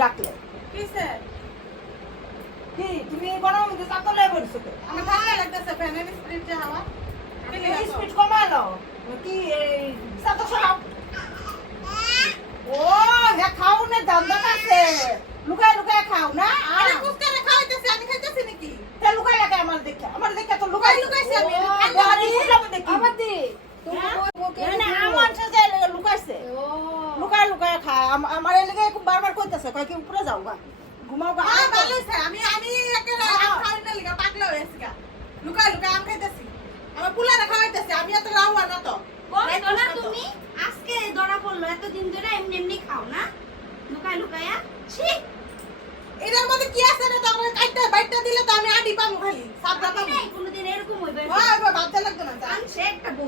ডাকলে কিসে কি তুমি গরম মধ্যে চাতলে বলছো তো আমার ঠান্ডা লাগতেছে ফ্যানের স্পিড যে হাওয়া এই স্পিড কমালো কি এই চাতো সরাও ও হে খাও না দান্দা আছে লুকায় লুকায় খাও না আরে কুস্কারে খাইতেছি আমি খাইতেছি নাকি তে লুকায় লাগে আমার দেখে তো লুকায় লুকাইছি আমি, আরে বুঝলাম দেখি আবার দি না আমার সাথে লুকাইছে ও লুকায় লুকায় খায় আমার এলাকায় খুব বারবার কইতাছে কয় কি উপরে যাও গা ঘুমাও গা হ্যাঁ ভালো হইছে আমি একেবারে আম খাই না লাগা পাগলা হইছে গা লুকাই লুকাই আম খাইতেছি আমার পুলারে খাওয়াইতেছি আমি এত রাহুয়া না তো বলো না তুমি আজকে ধরা পড়লো এতদিন ধরে এমনি এমনি খাও না লুকায় লুকায়া ছি এটার মধ্যে কি আছে না তো আমার কাইটা বাইটটা দিলে তো আমি আডি পামু খালি সাবধান আমি নাই কোনোদিন এরকম হইবে হ্যাঁ বাচ্চা লাগতো না আনছে একটা